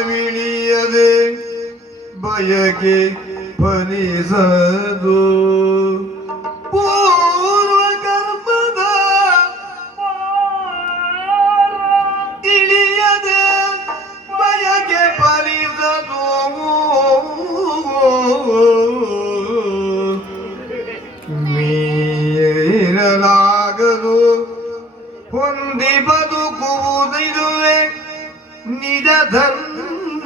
ಜ್ಞಾನವಿಳಿಯದೆ ಬಯಕೆ ಫಲಿಸದು ಪೂರ್ವ ಕರ್ಮದ ಇಳಿಯದೆ ಬಯಕೆ ಫಲಿಸದು ಮೀರಲಾಗದು ಹೊಂದಿ ಬದುಕುವುದಿರುವೆ ನಿಜ ಧರ್ಮ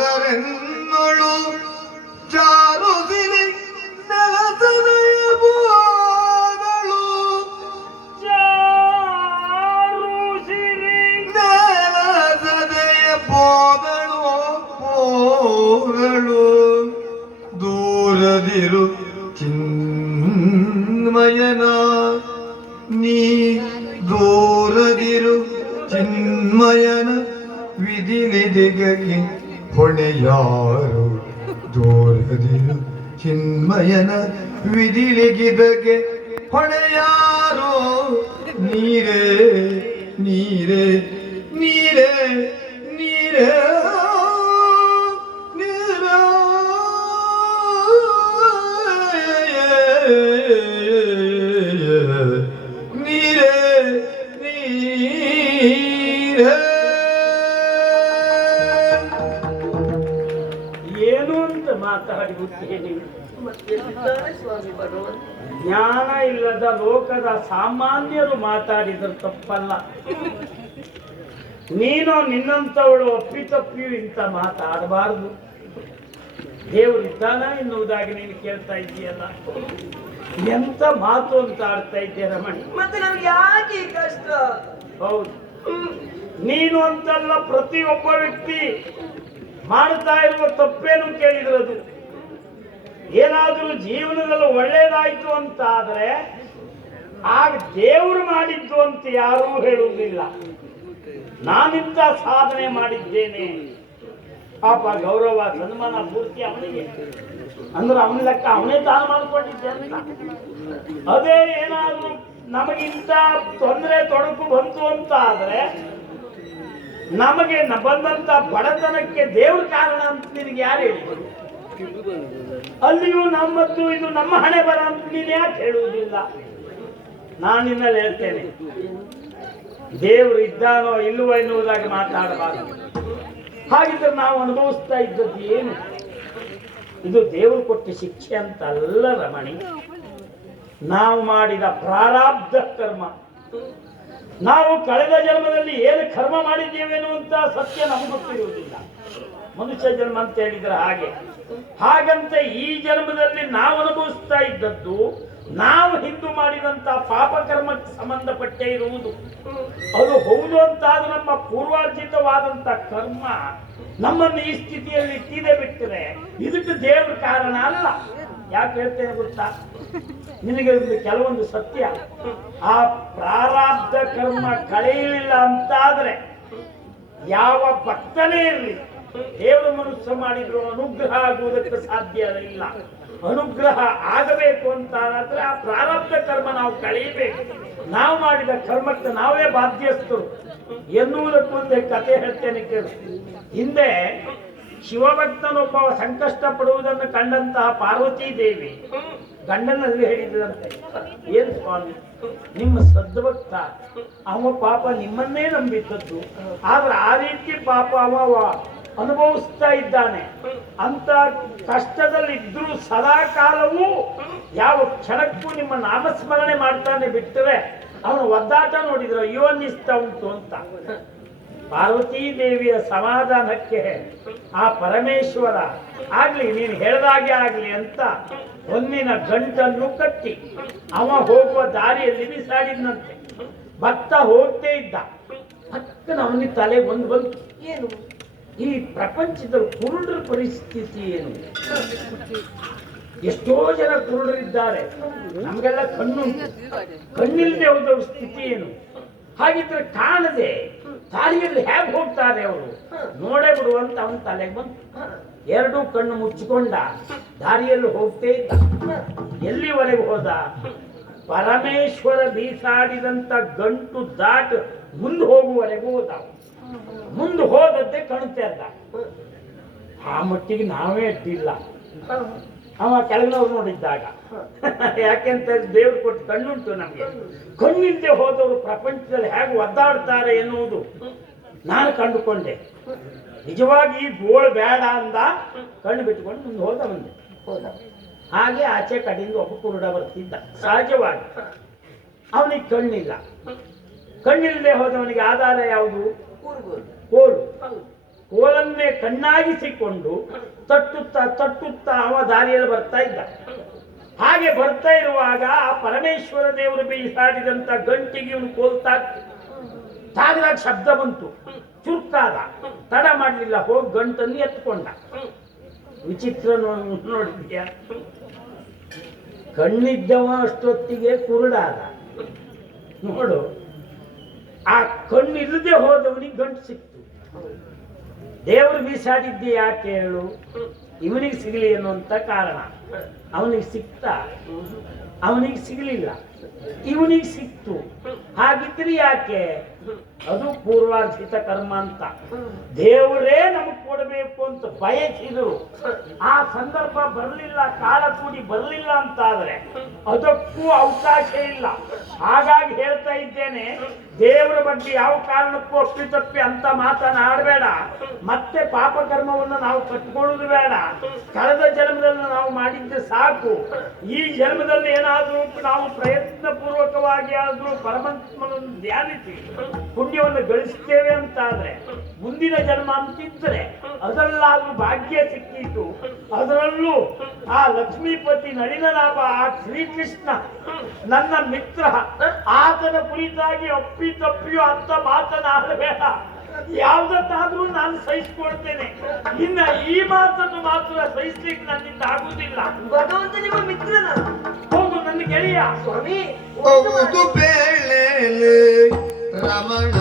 സഖനാഥരെന്നൊഴു ചാരുതിരി നിലതനേ ವಿಧಿಲಿದಿಗಗೆ ಹೊಣೆಯಾರು? ದೋರದಿರು ಚಿನ್ಮಯನ ವಿಧಿಲಿಗಿದಗೆ ಹೊಣೆಯಾರು. ನೀರೇ ನೀರೇ ನೀರೇ ನೀರೇ. ಮತ್ತೆಲ್ಲಿದ್ದಾರೆ ಸ್ವಾಮಿ ಭಗವಂತ ಜ್ಞಾನ ಇಲ್ಲದ ಲೋಕದ ಸಾಮಾನ್ಯರು ಮಾತಾಡಿದ್ರು ತಪ್ಪಲ್ಲ. ನೀನು ನಿನ್ನಂಥವಳು ಅಪ್ಪಿತಪ್ಪಿಯು ಇಂಥ ಮಾತಾಡಬಾರದು. ದೇವರಿದ್ದಾನ ಎನ್ನುವುದಾಗಿ ನೀನು ಕೇಳ್ತಾ ಇದ್ದೀಯಲ್ಲ. ಎಂತ ಮಾತು ಅಂತ ಆಡ್ತಾ ಇದ್ದೆ ರಮಣಿ. ಮತ್ತೆ ನಮ್ಗೆ ಯಾಕೆ ಕಷ್ಟ? ಹೌದು. ನೀನು ಅಂತಲ್ಲ ಪ್ರತಿಯೊಬ್ಬ ವ್ಯಕ್ತಿ ಮಾಡ್ತಾ ಇರುವ ತಪ್ಪೇನು ಕೇಳಿದ್ರದು? ಏನಾದರೂ ಜೀವನದಲ್ಲಿ ಒಳ್ಳೇದಾಯ್ತು ಅಂತ ಆದರೆ ಆಗ ದೇವರು ಮಾಡಿದ್ದು ಅಂತ ಯಾರೂ ಹೇಳುವುದಿಲ್ಲ. ನಾನಿಂತ ಸಾಧನೆ ಮಾಡಿದ್ದೇನೆ. ಪಾಪ ಗೌರವ, ಸನ್ಮಾನ ಪೂರ್ತಿ ಅವನಿಗೆ. ಅಂದ್ರೆ ಅವನ ಲೆಕ್ಕ ಅವನೇ ತಾನು ಮಾಡಿಕೊಂಡಿದ್ದೆ ಅದೇ ಏನಾದರೂ ನಮಗಿಂತ ತೊಂದರೆ, ತೊಡಕು ಬಂತು ಅಂತ ಆದ್ರೆ ನಮಗೆ ಬಂದಂತ ಬಡತನಕ್ಕೆ ದೇವ್ರ ಕಾರಣ ಅಂತ ನಿನಗೆ ಯಾರು ಹೇಳಿದ್ರು? ಅಲ್ಲಿಯೂ ನಮ್ಮದ್ದು ಇದು ನಮ್ಮ ಹಣೆ ಬರ ಅಂತ ನೀನು ಯಾಕೆ ಹೇಳುವುದಿಲ್ಲ? ನಾನು ನಿನ್ನಲ್ಲಿ ಹೇಳ್ತೇನೆ. ದೇವರು ಇದ್ದಾನೋ ಇಲ್ಲವೋ ಎನ್ನುವುದಾಗಿ ಮಾತಾಡಬಾರದು. ಹಾಗಿದ್ರೆ ನಾವು ಅನುಭವಿಸ್ತಾ ಇದ್ದದ್ದು ಏನು? ಇದು ದೇವರು ಕೊಟ್ಟ ಶಿಕ್ಷೆ ಅಂತ ಅಲ್ಲ ರಮಣಿ. ನಾವು ಮಾಡಿದ ಪ್ರಾರಾಬ್ಧ ಕರ್ಮ. ನಾವು ಕಳೆದ ಜನ್ಮದಲ್ಲಿ ಏನು ಕರ್ಮ ಮಾಡಿದ್ದೇವೇನು ಅಂತ ಸತ್ಯ ನಮಗೆ ಗೊತ್ತಿರುವುದಿಲ್ಲ. ಮನುಷ್ಯ ಜನ್ಮ ಅಂತ ಹೇಳಿದ್ರೆ ಹಾಗೆ. ಹಾಗಂತ ಈ ಜನ್ಮದಲ್ಲಿ ನಾವು ಅನುಭವಿಸ್ತಾ ಇದ್ದದ್ದು, ನಾವು ಹಿಂದೂ ಮಾಡಿದಂತ ಪಾಪ ಕರ್ಮಕ್ಕೆ ಸಂಬಂಧಪಟ್ಟೇ ಇರುವುದು. ಅದು ಹೌದು ಅಂತಾದ ನಮ್ಮ ಪೂರ್ವಾರ್ಜಿತವಾದಂತ ಕರ್ಮ ನಮ್ಮನ್ನು ಈ ಸ್ಥಿತಿಯಲ್ಲಿ ಇಟ್ಟಿದೆ ಬಿಟ್ಟರೆ ಇದಕ್ಕೆ ದೇವ್ರ ಕಾರಣ ಅಲ್ಲ. ಯಾಕೆ ಹೇಳ್ತೇನೆ ಗೊತ್ತಾ? ನಿನಗೆ ಒಂದು ಕೆಲವೊಂದು ಸತ್ಯ. ಆ ಪ್ರಾರಾಬ್ಧ ಕರ್ಮ ಕಳೆಯಲಿಲ್ಲ ಅಂತಾದ್ರೆ ಯಾವ ಭಕ್ತನೇ ಇರಲಿ, ದೇವರು ಮನುಷ್ಯ ಮಾಡಿದ್ರು ಅನುಗ್ರಹ ಆಗುವುದಕ್ಕೆ ಸಾಧ್ಯ ಇಲ್ಲ. ಅನುಗ್ರಹ ಆಗಬೇಕು ಅಂತ ಆದ್ರೆ ಆ ಪ್ರಾರಬ್ಧ ಕರ್ಮ ನಾವು ಕಳೆಯಬೇಕು. ನಾವು ಮಾಡಿದ ಕರ್ಮಕ್ಕೆ ನಾವೇ ಬಾಧ್ಯಸ್ಥರು ಎನ್ನುವುದಕ್ಕೊಂದೇ ಕತೆ ಹೇಳ್ತೇನೆ ಕೇಳಿ. ಹಿಂದೆ ಶಿವಭಕ್ತನೊಬ್ಬ ಸಂಕಷ್ಟ ಪಡುವುದನ್ನು ಕಂಡಂತಹ ಪಾರ್ವತಿ ದೇವಿ ಗಂಡನಲ್ಲಿ ಹೇಳಿದಂತೆ, ಏನ್ ಸ್ವಾಮಿ, ನಿಮ್ಮ ಸದ್ಭಕ್ತ, ಅವ ಪಾಪ ನಿಮ್ಮನ್ನೇ ನಂಬಿದ್ದದ್ದು. ಆದ್ರೆ ಆ ರೀತಿ ಪಾಪ ಅವ ಅನುಭವಿಸ್ತಾ ಇದ್ದಾನೆ. ಅಂತ ಕಷ್ಟದಲ್ಲಿದ್ದರೂ ಸದಾ ಕಾಲವೂ ಯಾವ ಕ್ಷಣಕ್ಕೂ ನಿಮ್ಮ ನಾಮಸ್ಮರಣೆ ಮಾಡ್ತಾನೆ ಬಿಟ್ಟರೆ ಅವನು ಒದ್ದಾಟ ನೋಡಿದ್ರು ಅಯ್ಯೋ ಅನ್ನಿಸ್ತಾ ಉಂಟು ಅಂತ. ಪಾರ್ವತೀ ದೇವಿಯ ಸಮಾಧಾನಕ್ಕೆ ಆ ಪರಮೇಶ್ವರ ಆಗ್ಲಿ ನೀನು ಹೇಳ್ದಾಗೆ ಆಗ್ಲಿ ಅಂತ ಹೊನ್ನಿನ ಗಂಟನ್ನು ಕಟ್ಟಿ ಅವ ಹೋಗುವ ದಾರಿಯಲ್ಲಿ ಬಿಸಾಡಿದ್ನಂತೆ. ಭಕ್ತ ಹೋಗ್ತೇ ಇದ್ದ. ಪಕ್ಕನ ಅವನಿಗೆ ತಲೆ ಬಂದು ಬಂತು. ಏನು? ಈ ಪ್ರಪಂಚದ ಕುರುಡ್ರ ಪರಿಸ್ಥಿತಿ ಏನು? ಎಷ್ಟೋ ಜನ ಕುರುಡರಿದ್ದಾರೆ. ನಮಗೆಲ್ಲ ಕಣ್ಣು ಕಣ್ಣಿಲ್ಲದೆ ಹೋದ ಸ್ಥಿತಿ ಏನು? ಹಾಗಿದ್ರೆ ಕಾಣದೆ ದಾರಿಯಲ್ಲಿ ಹೇಗೆ ಹೋಗ್ತಾರೆ ಅವರು? ನೋಡೇ ಬಿಡುವಂತ ಅವನ ತಲೆಗೆ ಬಂತು. ಎರಡೂ ಕಣ್ಣು ಮುಚ್ಚಿಕೊಂಡ ದಾರಿಯಲ್ಲಿ ಹೋಗ್ತೇ ಇದ್ದ. ಎಲ್ಲಿವರೆಗೆ ಹೋದ? ಪರಮೇಶ್ವರ ಬೀಸಾಡಿದಂತ ಗಂಟು ದಾಟ ಮುಂದೆ ಹೋಗುವವರೆಗೂ ಹೋದ. ಮುಂದೆ ಹೋದದ್ದೇ ಕಣ್ತೆ ಅಲ್ಲ ಆ ಮಟ್ಟಿಗೆ ನಾವೇ ಅಡ್ಡಿಲ್ಲ ಅವ ಕೆಳಗಿನವ್ರು ನೋಡಿದ್ದಾಗ. ಯಾಕೆಂತ ದೇವ್ರು ಕೊಟ್ಟು ಕಣ್ಣುಂಟು ನಮಗೆ. ಕಣ್ಣಿಂದೆ ಹೋದವರು ಪ್ರಪಂಚದಲ್ಲಿ ಹೇಗೆ ಒದ್ದಾಡ್ತಾರೆ ಎನ್ನುವುದು ನಾನು ಕಂಡುಕೊಂಡೆ. ನಿಜವಾಗಿ ಗೋಳ್ ಬೇಡ ಅಂದ ಕಣ್ಣು ಬಿಟ್ಟುಕೊಂಡು ಮುಂದೆ ಹೋದ ಮುಂದೆ ಹೋದ. ಹಾಗೆ ಆಚೆ ಕಡೆಯಿಂದ ಒಬ್ಬ ಕುರುಡ ಬರ್ತಿದ್ದ. ಸಹಜವಾಗಿ. ಅವನಿಗೆ ಕಣ್ಣಿಲ್ಲ. ಕಣ್ಣಿಲ್ಲದೆ ಹೋದವನಿಗೆ ಆಧಾರ ಯಾವುದು? ಕೋಲನ್ನೇ ಕಣ್ಣಾಗಿಸಿಕೊಂಡು ತಟ್ಟುತ್ತಾ ತಟ್ಟುತ್ತಾ ಅವ ದಾರಿಯಲ್ಲಿ ಬರ್ತಾ ಇದ್ದ. ಹಾಗೆ ಬರ್ತಾ ಇರುವಾಗ ಆ ಪರಮೇಶ್ವರ ದೇವರು ಬೀಸಾಡಿದಂತ ಗಂಟಿಗೆ ಇವನು ಕೋಲ್ತಾ ತಾಗಿದಾಗ ಶಬ್ದ ಬಂತು. ಚುರುಕಾದ. ತಡ ಮಾಡಲಿಲ್ಲ. ಹೋಗಿ ಗಂಟನ್ನು ಎತ್ಕೊಂಡ. ವಿಚಿತ್ರ ನೋಡಿದ್ಯ? ಕಣ್ಣಿದ್ದವ ಅಷ್ಟೊತ್ತಿಗೆ ಕುರುಡಾದ. ನೋಡು, ಆ ಕಣ್ಣಿಲ್ಲದೆ ಹೋದವನಿಗೆ ಗಂಟು ಸಿಕ್ತು. ದೇವರು ಬೀಸಾಡಿದ್ದೆ ಯಾಕೆ ಹೇಳು? ಇವನಿಗೆ ಸಿಗಲಿ ಅನ್ನುವಂಥ ಕಾರಣ. ಅವನಿಗೆ ಸಿಕ್ತ? ಅವನಿಗೆ ಸಿಗಲಿಲ್ಲ. ಇವನಿಗೆ ಸಿಕ್ತು. ಹಾಗಿದ್ರೆ ಯಾಕೆ? ಅದು ಪೂರ್ವಾರ್ಜಿತ ಕರ್ಮ ಅಂತ. ದೇವರೇ ನಮಗ್ ಕೊಡಬೇಕು ಅಂತ ಬಯಸಿದ್ರು. ಆ ಸಂದರ್ಭ ಬರಲಿಲ್ಲ, ಕಾಲ ಕೂಡಿ ಬರಲಿಲ್ಲ ಅಂತಾದ್ರೆ ಅದಕ್ಕೂ ಅವಕಾಶ ಇಲ್ಲ. ಹಾಗಾಗಿ ಹೇಳ್ತಾ ಇದ್ದೇನೆ, ದೇವರ ಬಗ್ಗೆ ಯಾವ ಕಾರಣಕ್ಕೂ ಅಪ್ಪಿತಪ್ಪಿ ಅಂತ ಮಾತನಾಡಬೇಡ ಮತ್ತೆ ಪಾಪ ಕರ್ಮವನ್ನು ನಾವು ಕಟ್ಟಿಕೊಳ್ಳೋದು ಬೇಡ. ಕಳೆದ ಜನ್ಮದಲ್ಲಿ ನಾವು ಮಾಡಿದ್ದೆ ಸಾಕು. ಈ ಜನ್ಮದಲ್ಲಿ ಏನಾದರೂ ನಾವು ಪ್ರಯತ್ನ ಪೂರ್ವಕವಾಗಿ ಆದರೂ ಪರಮಾತ್ಮನನ್ನು ಧ್ಯಾನಿಸಿ ಪುಣ್ಯವನ್ನು ಗಳಿಸ್ತೇವೆ ಅಂತಾದ್ರೆ ಮುಂದಿನ ಜನ್ಮ ಅಂತಿದ್ದರೆ ಅದರಲ್ಲಾದ್ರೂ ಭಾಗ್ಯ ಸಿಕ್ಕಿತು. ಅದರಲ್ಲೂ ಆ ಲಕ್ಷ್ಮೀಪತಿ ನಳಿನಲಾಭ ಆ ಶ್ರೀಕೃಷ್ಣ, ನನ್ನ ಮಿತ್ರ, ಆತನ ಕುರಿತಾಗಿ ಅಪ್ಪಿ ತಪ್ಪಿಯೋ ಅಂತ ಮಾತನಾಡಬೇಡ. ಯಾವ್ದನ್ನಾದ್ರೂ ನಾನು ಸಹಿಸ್ಕೊಳ್ತೇನೆ. ಇನ್ನ ಈ ಮಾತನ್ನು ಮಾತ್ರ ಸಹಿಸ್ಲಿಕ್ಕೆ ನನ್ನಿಂದ ಆಗುದಿಲ್ಲ ಭಗವಂತ ನಿಮ್ಮ ಮಿತ್ರನ? ನನ್ನ ಗೆಳೆಯ. ಸ್ವಾಮಿ ಬೇಳೆ ರಮಣ.